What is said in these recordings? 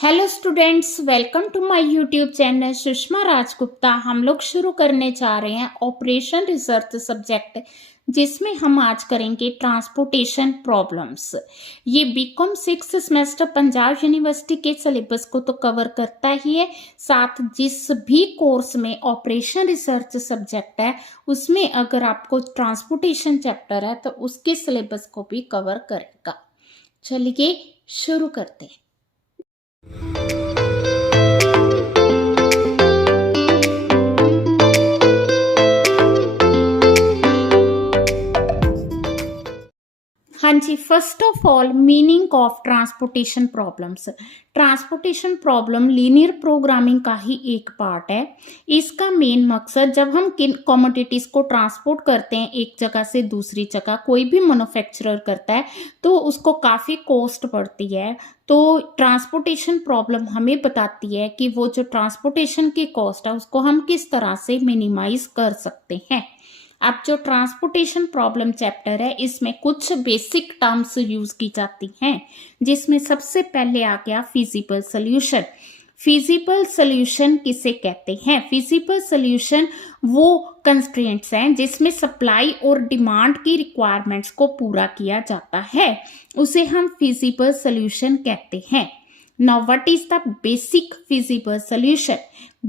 Hello students, welcome to my YouTube channel Sushma Rajgupta. हम लोग शुरू करने जा रहे हैं ऑपरेशन रिसर्च सब्जेक्ट, जिसमें हम आज करेंगे ट्रांसपोर्टेशन प्रॉब्लम्स। ये बीकॉम 6 सेमेस्टर पंजाब यूनिवर्सिटी के सिलेबस को तो कवर करता ही है, साथ जिस भी कोर्स में ऑपरेशन रिसर्च सब्जेक्ट है उसमें अगर आपको ट्रांसपोर्टेशन चैप्टर है तो उसके सिलेबस को भी कवर करेगा। चलिए शुरू करते हैं। हाँ जी, first of all meaning of transportation problems. Transportation problem linear programming का ही एक पार्ट है। इसका मेन मकसद, जब हम किन कमोडिटीज को ट्रांसपोर्ट करते हैं एक जगह से दूसरी जगह, कोई भी मैन्युफैक्चरर करता है तो उसको काफ़ी कॉस्ट पड़ती है। तो ट्रांसपोर्टेशन प्रॉब्लम हमें बताती है कि वो जो ट्रांसपोर्टेशन की कॉस्ट है उसको हम किस तरह से मिनिमाइज कर सकते हैं। अब जो ट्रांसपोर्टेशन प्रॉब्लम चैप्टर है इसमें कुछ बेसिक टर्म्स यूज की जाती हैं, जिसमें सबसे पहले आ गया फिजिबल सॉल्यूशन। फिजिबल सॉल्यूशन किसे कहते हैं? फिजिबल सॉल्यूशन वो कंस्ट्रेंट्स हैं जिसमें सप्लाई और डिमांड की रिक्वायरमेंट्स को पूरा किया जाता है, उसे हम फिजिबल सॉल्यूशन कहते हैं। Now what is the basic feasible solution?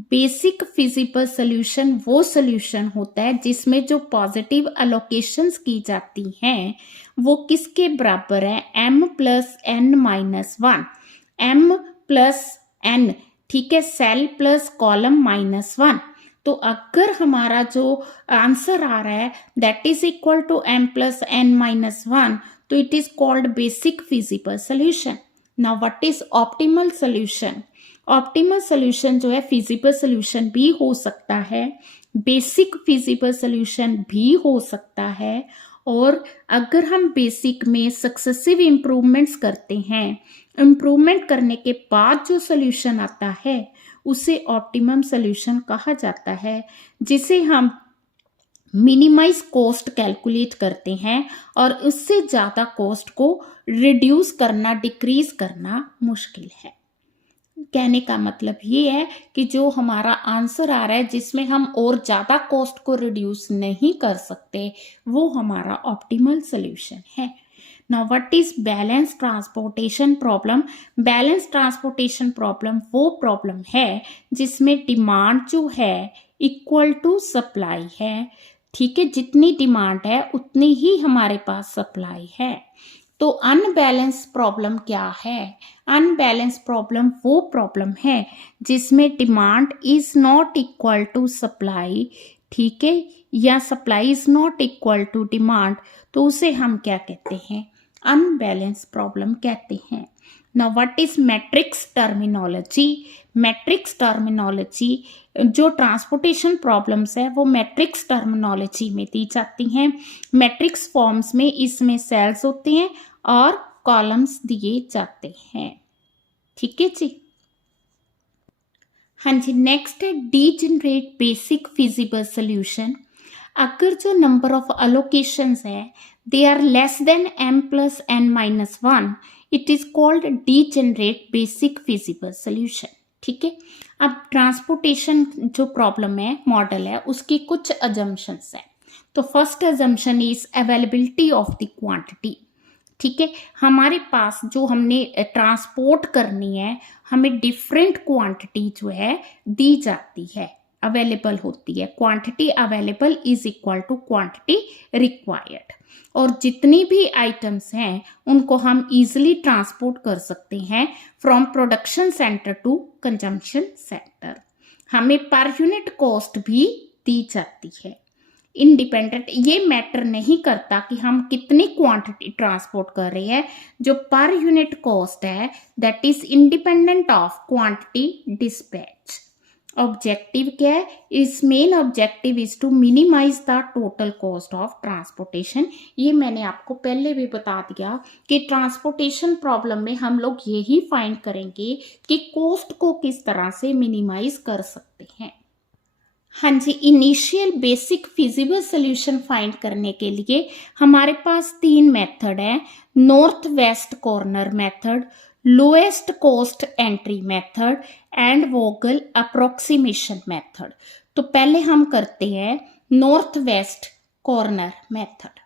Basic feasible solution वो सॉल्यूशन होता है जिसमें जो पॉजिटिव अलोकेशंस की जाती हैं वो किसके बराबर है? m plus n minus one. m plus n, ठीक है, cell plus column minus one. तो अगर हमारा जो आंसर आ रहा है that is equal to m plus n minus one, तो it is called basic feasible solution. Now what is optimal solution? Optimal solution जो है फिजिबल सॉल्यूशन भी हो सकता है, बेसिक फिजिबल सॉल्यूशन भी हो सकता है, और अगर हम बेसिक में सक्सेसिव इंप्रूवमेंट्स करते हैं, इंप्रूवमेंट करने के बाद जो सॉल्यूशन आता है उसे ऑप्टिमम सॉल्यूशन कहा जाता है, जिसे हम मिनिमाइज कॉस्ट कैलकुलेट करते हैं और उससे ज़्यादा कॉस्ट को रिड्यूस करना, डिक्रीज करना मुश्किल है। कहने का मतलब ये है कि जो हमारा आंसर आ रहा है जिसमें हम और ज़्यादा कॉस्ट को रिड्यूस नहीं कर सकते, वो हमारा ऑप्टिमल सॉल्यूशन है। Now what is balance transportation problem? Balance transportation problem वो प्रॉब्लम है जिसमें डिमांड जो है इक्वल टू सप्लाई है, ठीक है, जितनी डिमांड है उतनी ही हमारे पास सप्लाई है। तो अनबैलेंस प्रॉब्लम क्या है? अनबैलेंस प्रॉब्लम वो प्रॉब्लम है जिसमें demand is not equal to supply, ठीक है, या supply is not equal to demand, तो उसे हम क्या कहते हैं? अनबैलेंस प्रॉब्लम कहते हैं। Now what is matrix terminology? Matrix terminology जो ट्रांसपोर्टेशन प्रॉब्लम्स है वो मैट्रिक्स टर्मिनोलॉजी में दी जाती हैं। मैट्रिक्स फॉर्म्स में इसमें सेल्स होते हैं और कॉलम्स दिए जाते हैं, ठीक है जी। हाँ जी, नेक्स्ट है डीजेनरेट बेसिक फिजिबल सॉल्यूशन। अगर जो नंबर ऑफ अलोकेशंस है they are less than m plus n minus one, it is called degenerate basic feasible solution, ठीक है। अब ट्रांसपोर्टेशन जो प्रॉब्लम है, मॉडल है, उसकी कुछ अजम्पशंस है। तो first assumption is availability of the quantity, ठीक है। हमारे पास जो हमने ट्रांसपोर्ट करनी है, हमें डिफरेंट क्वांटिटी जो है दी जाती है, अवेलेबल होती है। Quantity available is equal to quantity required, और जितनी भी आइटम्स हैं उनको हम इजीली ट्रांसपोर्ट कर सकते हैं from production centre to consumption centre. हमें पर यूनिट कॉस्ट भी दी जाती है। इंडिपेंडेंट, ये मैटर नहीं करता कि हम कितनी क्वांटिटी ट्रांसपोर्ट कर रहे हैं, जो पर यूनिट कॉस्ट है that is independent of quantity dispatch. Objective क्या है? इस main objective is to minimise the total cost of transportation. ये मैंने आपको पहले भी बता दिया कि ट्रांसपोर्टेशन प्रॉब्लम में हम लोग यही फाइंड करेंगे कि कॉस्ट को किस तरह से मिनिमाइज कर सकते हैं। हाँ जी, initial basic feasible solution find करने के लिए हमारे पास तीन मेथड है। North west corner method, lowest cost entry method and Vogel approximation method. तो पहले हम करते हैं नॉर्थ वेस्ट कॉर्नर मेथड।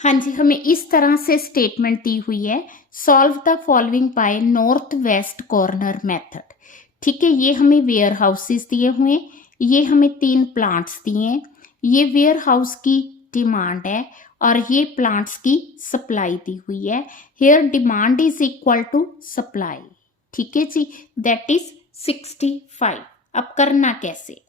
हाँ जी, हमें इस तरह से स्टेटमेंट दी हुई है, solve the following bye north west corner method. ठीक है, ये हमें वेयर हाउसेस दिए हुए, ये हमें 3 प्लांट्स दिए हैं, ये वेयर हाउस की डिमांड है और ये प्लांट्स की सप्लाई दी हुई है। Here demand is equal to supply. ठीक है जी, दैट इज 65। अब करना कैसे?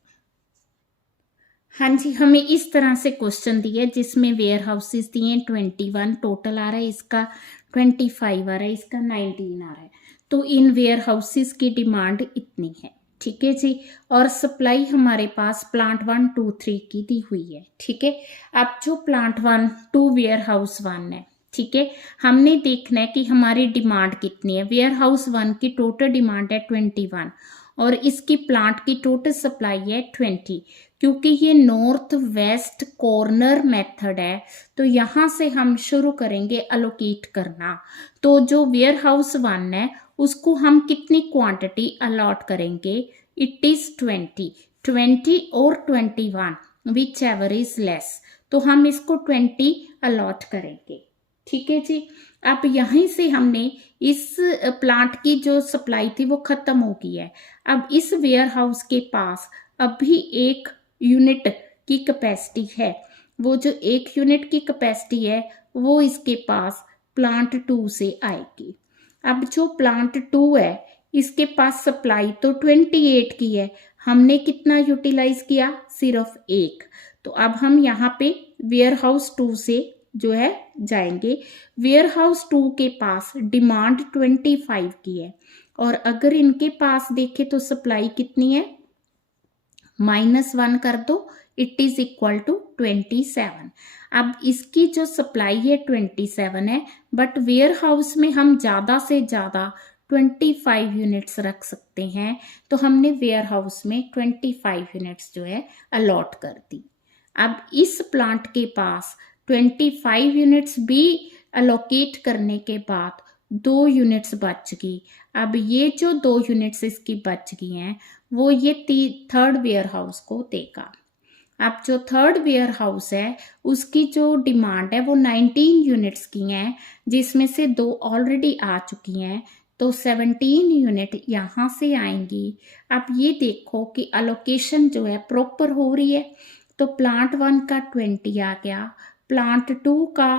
हाँ जी, हमें इस तरह से क्वेश्चन दिया है जिसमें वेयर हाउसेस दिए 21 टोटल आ रहा है, इसका 25 आ रहा है, इसका 19 आ रहा है। तो इन वेयर हाउसेस की डिमांड इतनी है। ठीक है जी, और सप्लाई हमारे पास प्लांट 1 2 3 की दी हुई है। ठीक है, अब जो प्लांट 1 2 वेयर हाउस 1 है, ठीक है, हमने देखना है कि हमारी डिमांड कितनी है। वेयर हाउस 1 की टोटल डिमांड है 21 और इसकी प्लांट की टोटल सप्लाई है 20। क्योंकि ये नॉर्थ वेस्ट कॉर्नर मेथड है तो यहाँ से हम शुरू करेंगे अलोकेट करना। तो जो वेयर हाउस 1 है उसको हम कितनी क्वांटिटी अलॉट करेंगे? इट इज 20 और 21 विच एवर इज लेस, तो हम इसको 20 अलॉट करेंगे। ठीक है जी, अब यहीं से हमने इस प्लांट की जो सप्लाई थी वो खत्म हो गई है। अब इस वेयर हाउस के पास अभी 1 यूनिट की कैपेसिटी है। वो जो 1 यूनिट की कैपेसिटी है वो इसके पास प्लांट 2 से आएगी। अब जो प्लांट 2 है इसके पास सप्लाई तो 28 की है, हमने कितना यूटिलाइज किया? सिर्फ 1। तो अब हम यहाँ पे वेयर हाउस 2 से जो है जाएंगे। वेयर हाउस 2 के पास डिमांड 25 की है और अगर इनके पास देखे तो सप्लाई कितनी है? -1 कर दो, इट इज इक्वल टू 27। अब इसकी जो सप्लाई है 27 है, बट वेयर हाउस में हम ज़्यादा से ज़्यादा 25 यूनिट्स रख सकते हैं, तो हमने वेयर हाउस में 25 यूनिट्स जो है अलॉट कर दी। अब इस प्लांट के पास 25 यूनिट्स भी अलोकेट करने के बाद 2 यूनिट्स बच गई। अब ये जो 2 यूनिट्स इसकी बच गई हैं वो ये 3rd वेयर हाउस को देगा। अब जो 3rd वेयर हाउस है उसकी जो डिमांड है वो 19 यूनिट्स की हैं, जिसमें से 2 ऑलरेडी आ चुकी हैं, तो 17 यूनिट यहाँ से आएंगी। अब ये देखो कि अलोकेशन जो है प्रॉपर हो रही है। तो प्लांट 1 का 20 आ गया, प्लांट 2 का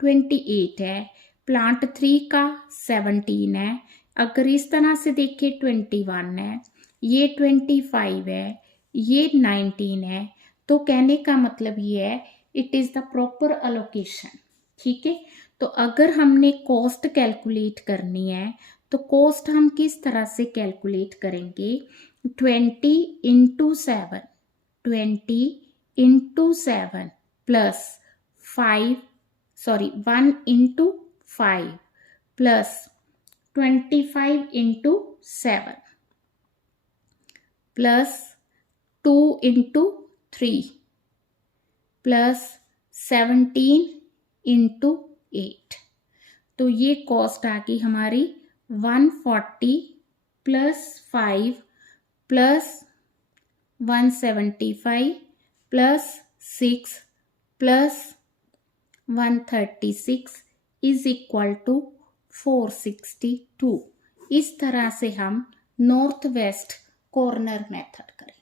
28 है, प्लांट 3 का 17 है। अगर इस तरह से देखें 21 है, ये 25 है, ये 19 है, तो कहने का मतलब ये है it is the proper allocation. ठीक है, तो अगर हमने कॉस्ट कैलकुलेट करनी है तो कॉस्ट हम किस तरह से कैलकुलेट करेंगे? 20 into 7 plus 1 into 5 plus 25 into 7 plus 2 into 3 plus 17 into 8। तो ये कॉस्ट आ गई हमारी 140 plus 5 plus 175 plus 6 plus 136 is equal to 462। इस तरह से हम नॉर्थ वेस्ट कॉर्नर मेथड करेंगे।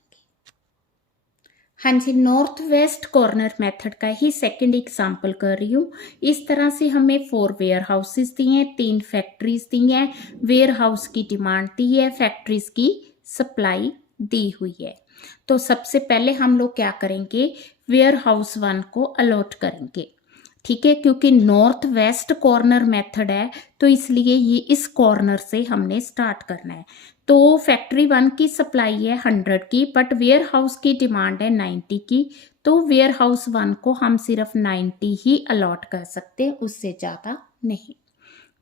हाँ जी, नॉर्थ वेस्ट कॉर्नर मेथड का ही सेकंड एग्जाम्पल कर रही हूँ। इस तरह से हमें 4 वेयर हाउसेस दिए हैं, 3 फैक्ट्रीज दी हैं, वेयर हाउस की डिमांड दी है, फैक्ट्रीज की सप्लाई दी हुई है। तो सबसे पहले हम लोग क्या करेंगे? वेयर हाउस 1 को अलॉट करेंगे। ठीक है, क्योंकि नॉर्थ वेस्ट कॉर्नर मेथड है तो इसलिए ये इस कॉर्नर से हमने स्टार्ट करना है। तो फैक्ट्री 1 की सप्लाई है 100 की, बट वेयर हाउस की डिमांड है 90 की, तो वेयर हाउस 1 को हम सिर्फ 90 ही अलॉट कर सकते हैं, उससे ज़्यादा नहीं।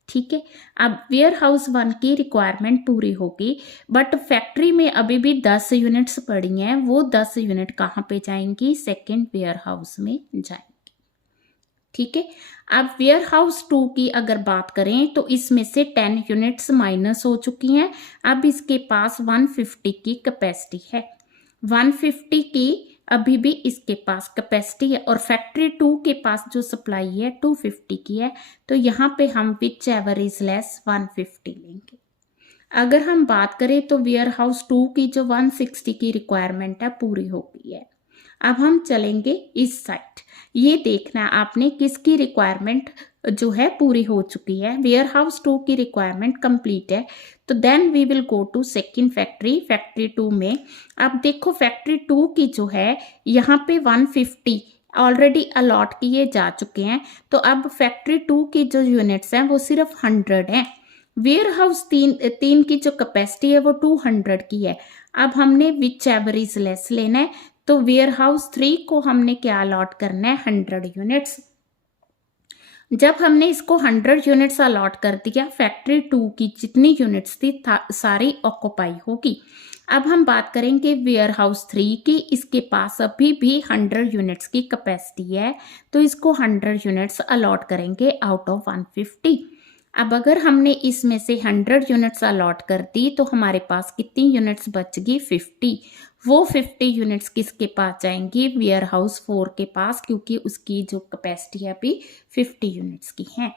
ठीक है, अब वेयर हाउस 1 की रिक्वायरमेंट पूरी होगी, बट फैक्ट्री में अभी भी 10 यूनिट्स पड़ी हैं, वो 10 यूनिट कहाँ पे जाएंगी? सेकेंड वेयर हाउस में जाएंगी। ठीक है। अब वेयर हाउस 2 की अगर बात करें तो इसमें से 10 यूनिट्स माइनस हो चुकी हैं। अब इसके पास 150 की कैपेसिटी है, 150 की अभी भी इसके पास कैपेसिटी है, और फैक्ट्री 2 के पास जो सप्लाई है 250 की है। तो यहाँ पे हम विच एवर इज लेस 150 लेंगे। अगर हम बात करें तो वेयर हाउस 2 की जो 160 की रिक्वायरमेंट है पूरी हो गई है। अब हम चलेंगे इस साइड, ये देखना आपने किसकी रिक्वायरमेंट जो है पूरी हो चुकी है। वेयर हाउस 2 की रिक्वायरमेंट कंप्लीट है, तो then we will go to second factory, factory 2 में। अब देखो फैक्ट्री 2 की जो है यहाँ पे 150 ऑलरेडी अलॉट किए जा चुके हैं, तो अब फैक्ट्री 2 की जो यूनिट्स हैं वो सिर्फ 100 हैं। वेयर हाउस 3 की जो कैपेसिटी है वो 200 की है। अब हमने विच एवर इज लेस लेना है, तो वेयर हाउस 3 को हमने क्या अलॉट करना है, 100 यूनिट्स। जब हमने इसको 100 यूनिट्स अलॉट कर दिया, फैक्ट्री 2 की जितनी यूनिट्स थी सारी ऑक्यूपाई होगी। अब हम बात करेंगे वेयर हाउस 3 की, इसके पास अभी भी 100 यूनिट्स की कैपेसिटी है, तो इसको 100 यूनिट्स अलॉट करेंगे आउट ऑफ 150। अब अगर हमने इसमें से 100 यूनिट्स अलॉट कर दी तो हमारे पास कितनी यूनिट्स बच गई, 50। वो 50 यूनिट्स किसके पास जाएंगी, वेयर हाउस 4 के पास, क्योंकि उसकी जो कैपेसिटी है अभी 50 यूनिट्स की है।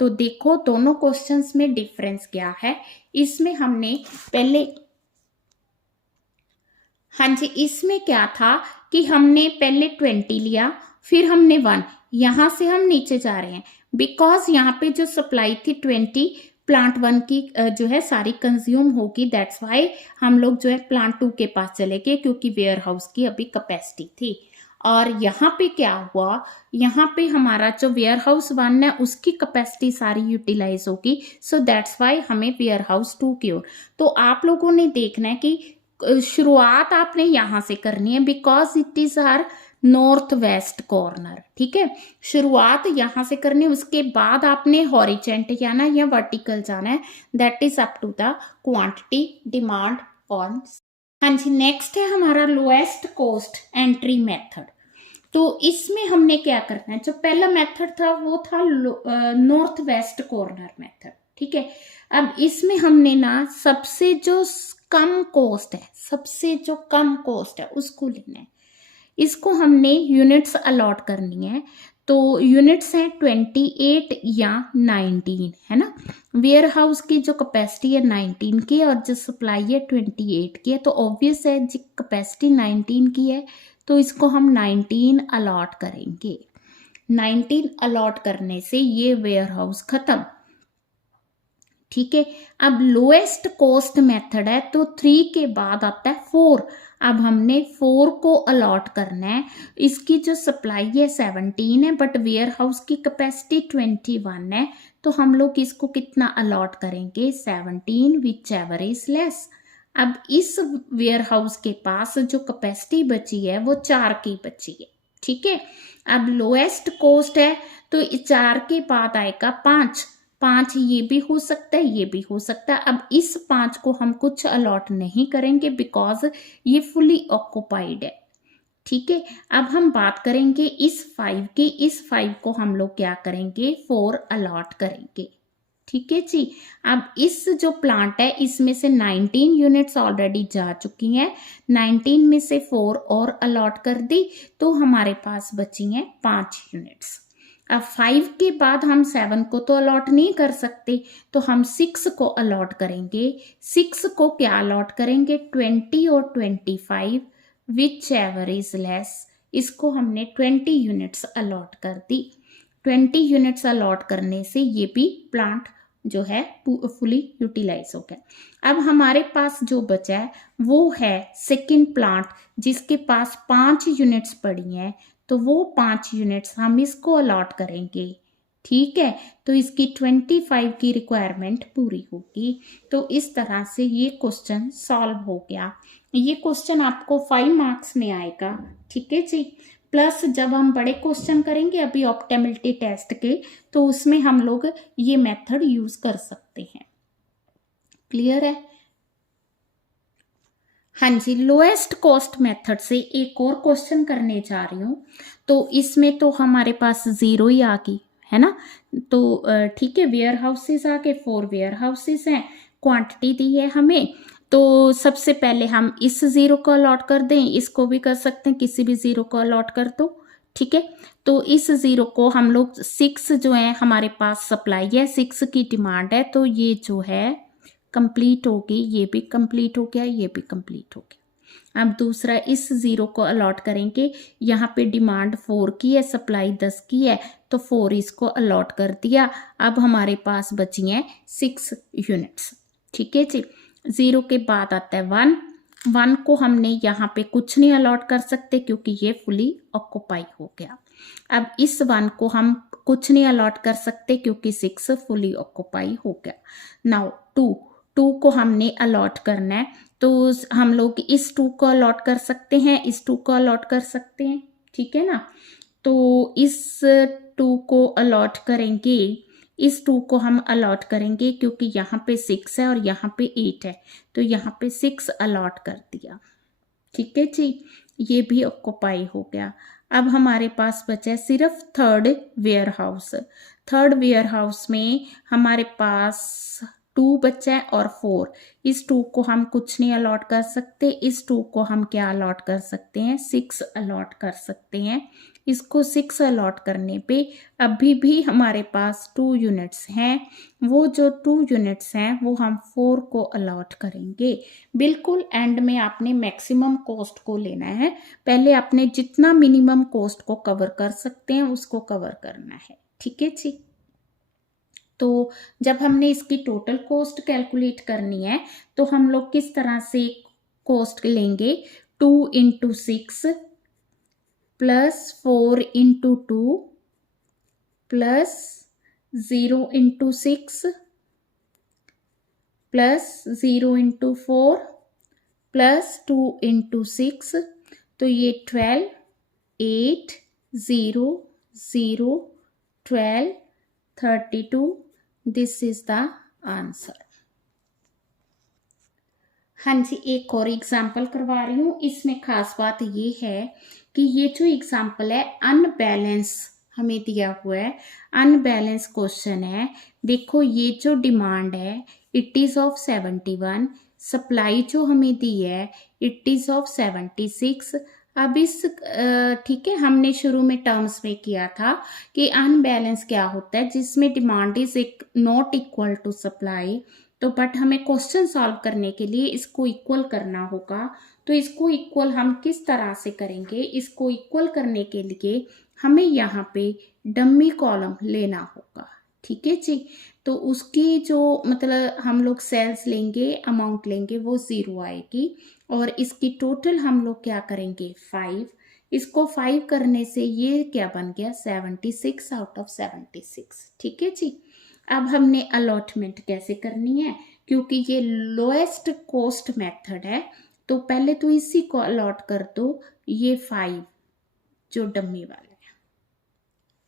तो देखो दोनों क्वेश्चंस में डिफरेंस क्या है। इसमें हमने पहले, हाँ जी, इसमें क्या था कि हमने पहले 20 लिया, फिर हमने 1, यहां से हम नीचे जा रहे हैं बिकॉज यहाँ पे जो सप्लाई थी 20 प्लांट 1 की जो है सारी कंज्यूम होगी, दैट्स वाई हम लोग जो है प्लांट 2 के पास चले गए, क्योंकि वेयर हाउस की अभी कैपेसिटी थी। और यहाँ पे क्या हुआ, यहाँ पे हमारा जो वेयर हाउस 1 है उसकी कैपेसिटी सारी यूटिलाइज होगी, सो दैट्स वाई हमें वेयर हाउस 2 की ओर। तो आप लोगों ने देखना है कि शुरुआत आपने यहाँ से करनी है because it is our north west corner, ठीक है। शुरुआत यहाँ से करनी है, उसके बाद आपने हॉरिजेंटल जाना है या वर्टिकल जाना है, that is up to the quantity demand on. हाँ जी, नेक्स्ट है हमारा लोएस्ट कॉस्ट एंट्री मेथड। तो इसमें हमने क्या करना है, जो पहला मेथड था वो था नॉर्थ वेस्ट कॉर्नर मेथड, ठीक है। अब इसमें हमने ना सबसे जो कम कॉस्ट है, सबसे जो कम कॉस्ट है उसको लेना है, इसको हमने यूनिट्स अलॉट करनी है। तो यूनिट्स हैं 28 या 19, है ना। वेयर हाउस की जो कैपेसिटी है 19 की और जो सप्लाई है 28 की है, तो ऑब्वियस है जी कैपेसिटी 19 की है, तो इसको हम 19 अलॉट करेंगे। 19 अलॉट करने से ये वेयर हाउस खत्म, ठीक है। अब लोएस्ट कॉस्ट मेथड है, तो 3 के बाद आता है 4। अब हमने 4 को अलॉट करना है, इसकी जो सप्लाई है 17 है बट वेयर हाउस की कैपेसिटी 21 है, तो हम लोग इसको कितना अलॉट करेंगे, 17 विच एवर इज लेस। अब इस वेयर हाउस के पास जो कैपेसिटी बची है वो 4 की बची है, ठीक है। अब लोएस्ट कॉस्ट है तो 4 के बाद आएगा 5, ये भी हो सकता है, ये भी हो सकता है। अब इस 5 को हम कुछ अलॉट नहीं करेंगे बिकॉज ये फुली ऑक्युपाइड है, ठीक है। अब हम बात करेंगे इस 5 की, इस 5 को हम लोग क्या करेंगे, 4 अलॉट करेंगे, ठीक है जी। अब इस जो प्लांट है इसमें से 19 यूनिट्स ऑलरेडी जा चुकी हैं, 19 में से 4 और अलॉट कर दी, तो हमारे पास बची हैं 5 यूनिट्स। अब 5 के बाद हम 7 को तो अलॉट नहीं कर सकते, तो हम 6 को अलॉट करेंगे। 6 को क्या अलॉट करेंगे, 20 और 25 विच एवर इज लेस, इसको हमने 20 यूनिट्स अलॉट कर दी। 20 यूनिट्स अलॉट करने से ये भी प्लांट जो है फुली यूटिलाइज हो गया। अब हमारे पास जो बचा है वो है सेकंड प्लांट, जिसके पास 5 यूनिट्स पड़ी हैं, तो वो 5 यूनिट्स हम इसको अलॉट करेंगे, ठीक है। तो इसकी 25 की रिक्वायरमेंट पूरी होगी। तो इस तरह से ये क्वेश्चन सॉल्व हो गया। ये क्वेश्चन आपको 5 मार्क्स में आएगा, ठीक है जी। प्लस जब हम बड़े क्वेश्चन करेंगे अभी ऑप्टिमलिटी टेस्ट के, तो उसमें हम लोग ये मेथड यूज कर सकते हैं। क्लियर है। हाँ जी, लोएस्ट कॉस्ट मेथड से एक और क्वेश्चन करने जा रही हूँ। तो इसमें तो हमारे पास ज़ीरो ही आ गई है ना। तो ठीक है, वेयर हाउसेस आ गए, 4 वेयर हाउसेस हैं, क्वांटिटी दी है हमें। तो सबसे पहले हम इस ज़ीरो को अलॉट कर दें, इसको भी कर सकते हैं, किसी भी ज़ीरो को अलॉट कर दो। ठीक है, तो इस ज़ीरो को हम लोग 6 जो है हमारे पास सप्लाई है, 6 की डिमांड है, तो ये जो है कंप्लीट होगी, ये भी कंप्लीट हो गया, ये भी कंप्लीट हो गया। अब दूसरा इस ज़ीरो को अलॉट करेंगे, यहाँ पे डिमांड 4 की है, सप्लाई 10 की है, तो 4 इसको अलॉट कर दिया। अब हमारे पास बची हैं 6 यूनिट्स। ठीक है जी, ज़ीरो के बाद आता है 1। 1 को हमने यहाँ पे कुछ नहीं अलॉट कर सकते क्योंकि ये फुली ऑक्यूपाई हो गया। अब इस 1 को हम कुछ नहीं अलॉट कर सकते क्योंकि 6 फुली ऑक्यूपाई हो गया। नाउ 2 को हमने अलॉट करना है, तो हम लोग इस 2 को अलॉट कर सकते हैं, इस 2 को अलॉट कर सकते हैं। ठीक है ना, तो इस 2 को अलॉट करेंगे, इस 2 को हम अलॉट करेंगे क्योंकि यहाँ पे 6 है और यहाँ पे 8 है, तो यहाँ पे 6 अलॉट कर दिया। ठीक है जी, ये भी ऑक्यूपाई हो गया। अब हमारे पास बचा है सिर्फ third warehouse. Third warehouse में हमारे पास 2 बचा है और 4। इस 2 को हम कुछ नहीं अलॉट कर सकते, इस 2 को हम क्या अलॉट कर सकते हैं, 6 अलॉट कर सकते हैं। इसको 6 अलॉट करने पे अभी भी हमारे पास 2 यूनिट्स हैं, वो जो 2 यूनिट्स हैं वो हम 4 को अलॉट करेंगे। बिल्कुल एंड में आपने मैक्सिमम कॉस्ट को लेना है, पहले आपने जितना मिनिमम कॉस्ट को कवर कर सकते हैं उसको कवर करना है। ठीक है जी, तो जब हमने इसकी टोटल कॉस्ट कैलकुलेट करनी है तो हम लोग किस तरह से कॉस्ट लेंगे, 2 into 6 plus 4 into 2 plus 0 into 6 plus 0 into 4 plus 2 into 6, तो ये 12, 8, 0, 0, 12, 32, दिस इज द आंसर। हाँ जी, एक और एग्जाम्पल करवा रही हूँ। इसमें खास बात ये है कि ये जो एग्जाम्पल है अनबैलेंस हमें दिया हुआ है, अनबैलेंस क्वेश्चन है। देखो ये जो डिमांड है इट इज ऑफ 71, सप्लाई जो हमें दी है इट इज ऑफ 76। अब इस ठीक है, हमने शुरू में टर्म्स में किया था कि अनबैलेंस क्या होता है, जिसमें demand is not equal to supply. तो बट हमें क्वेश्चन सॉल्व करने के लिए इसको इक्वल करना होगा। तो इसको इक्वल हम किस तरह से करेंगे, इसको इक्वल करने के लिए हमें यहाँ पे डमी कॉलम लेना होगा। ठीक है जी, तो उसकी जो मतलब हम लोग सेल्स लेंगे, अमाउंट लेंगे, वो 0 आएगी और इसकी टोटल हम लोग क्या करेंगे 5। इसको 5 करने से ये क्या बन गया 76 आउट ऑफ 76। ठीक है जी, अब हमने अलॉटमेंट कैसे करनी है, क्योंकि ये लोएस्ट कॉस्ट मेथड है, तो पहले तो इसी को अलॉट कर दो, ये 5 जो डमी वाला है।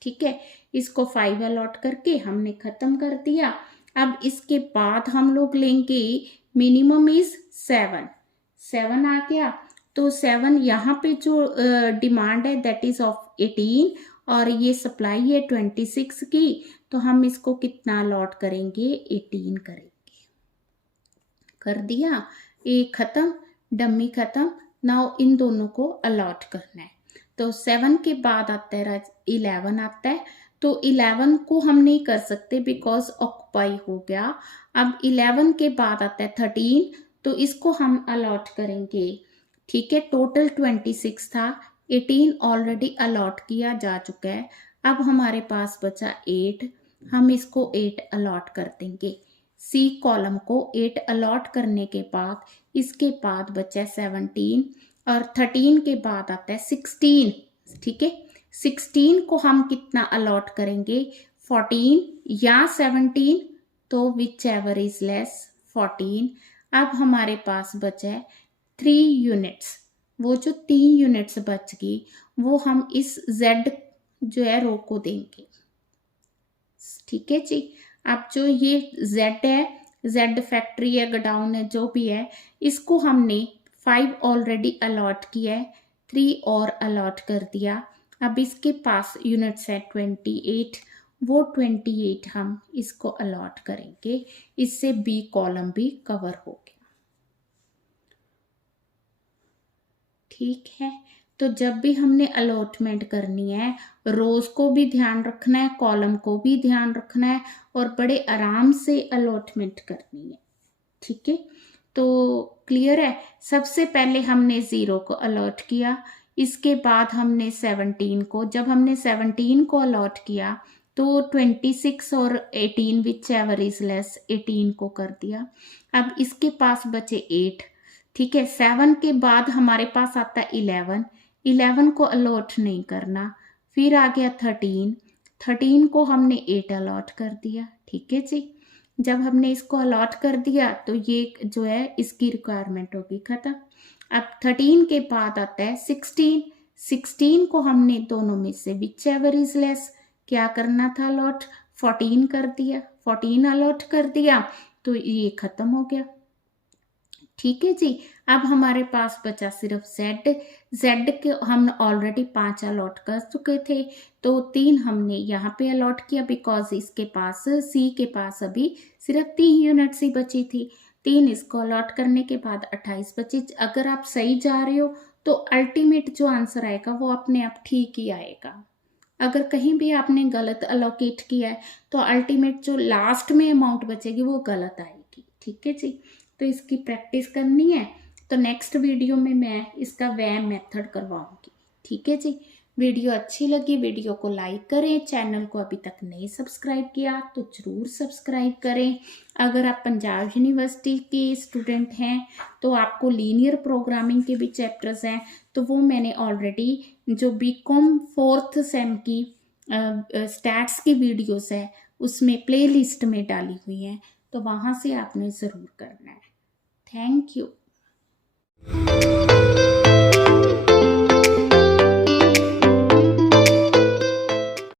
ठीक है, इसको 5 अलॉट करके हमने खत्म कर दिया। अब इसके बाद हम लोग लेंगे मिनिमम इज 7 आ गया, तो 7 यहाँ पे जो डिमांड है दैट इज ऑफ 18 और ये सप्लाई है 26 की, तो हम इसको कितना अलॉट करेंगे 18 करेंगे। कर दिया, एक खत्म, डमी खत्म। नाउ इन दोनों को अलॉट करना है, तो 7 के बाद आता है 11 आता है, तो 11 को हम नहीं कर सकते बिकॉज ऑक्यूपाई हो गया। अब 11 के बाद आता है 13, तो इसको हम अलॉट करेंगे। ठीक है, टोटल 26 था, 18 ऑलरेडी अलॉट किया जा चुका है। अब हमारे पास बचा 8, हम इसको 8 अलॉट कर देंगे। सी कॉलम को 8 अलॉट करने के बाद इसके बाद बचा 17 और 13 के बाद आता है 16। ठीक है, 16 को हम कितना अलॉट करेंगे 14 या 17, तो विच एवर इज लेस 14। अब हमारे पास बचा है 3 यूनिट्स, वो जो 3 यूनिट्स बच गई वो हम इस Z जो है रो को देंगे। ठीक है जी, अब जो ये Z है, Z फैक्ट्री है, गोडाउन है, जो भी है, इसको हमने 5 ऑलरेडी अलॉट किया है, 3 और अलॉट कर दिया। अब इसके पास यूनिट्स है 28, वो 28 हम इसको अलॉट करेंगे, इससे बी कॉलम भी कवर हो गया। ठीक है, तो जब भी हमने अलॉटमेंट करनी है, रोज को भी ध्यान रखना है, कॉलम को भी ध्यान रखना है, और बड़े आराम से अलॉटमेंट करनी है। ठीक है, तो क्लियर है। सबसे पहले हमने 0 को अलॉट किया, इसके बाद हमने 17 को, जब हमने 17 को अलॉट किया तो 26 और 18 विच एवर इज लेस 18 को कर दिया। अब इसके पास बचे 8। ठीक है, 7 के बाद हमारे पास आता है 11, 11 को अलॉट नहीं करना। फिर आ गया 13, 13 को हमने 8 अलॉट कर दिया। ठीक है जी, जब हमने इसको अलॉट कर दिया तो ये जो है इसकी रिक्वायरमेंट होगी खत्म। अब 13 के बाद आता है 16, 16 को हमने दोनों में से विच एवर इज लेस क्या करना था अलॉट, 14 कर दिया, 14 अलॉट कर दिया, तो ये खत्म हो गया। ठीक है जी, अब हमारे पास बचा सिर्फ Z, Z के हम ऑलरेडी 5 अलॉट कर चुके थे, तो 3 हमने यहाँ पे अलॉट किया बिकॉज इसके पास C के पास अभी सिर्फ 3 यूनिट्स ही बची थी। 3 इसको अलॉट करने के बाद 28 बची। अगर आप सही जा रहे हो तो अल्टीमेट जो आंसर आएगा वो अपने आप ठीक ही आएगा। अगर कहीं भी आपने गलत अलोकेट किया है तो अल्टीमेट जो लास्ट में अमाउंट बचेगी वो गलत आएगी। ठीक है जी, तो इसकी प्रैक्टिस करनी है, तो नेक्स्ट वीडियो में मैं इसका वह मेथड करवाऊंगी। ठीक है जी, वीडियो अच्छी लगी वीडियो को लाइक करें, चैनल को अभी तक नहीं सब्सक्राइब किया तो ज़रूर सब्सक्राइब करें। अगर आप पंजाब यूनिवर्सिटी के स्टूडेंट हैं तो आपको लीनियर प्रोग्रामिंग के भी चैप्टर्स हैं, तो वो मैंने ऑलरेडी जो बीकॉम 4th सेम की स्टैट्स की वीडियोस है उसमें प्लेलिस्ट में डाली हुई हैं, तो वहाँ से आपने ज़रूर करना है। Thank you.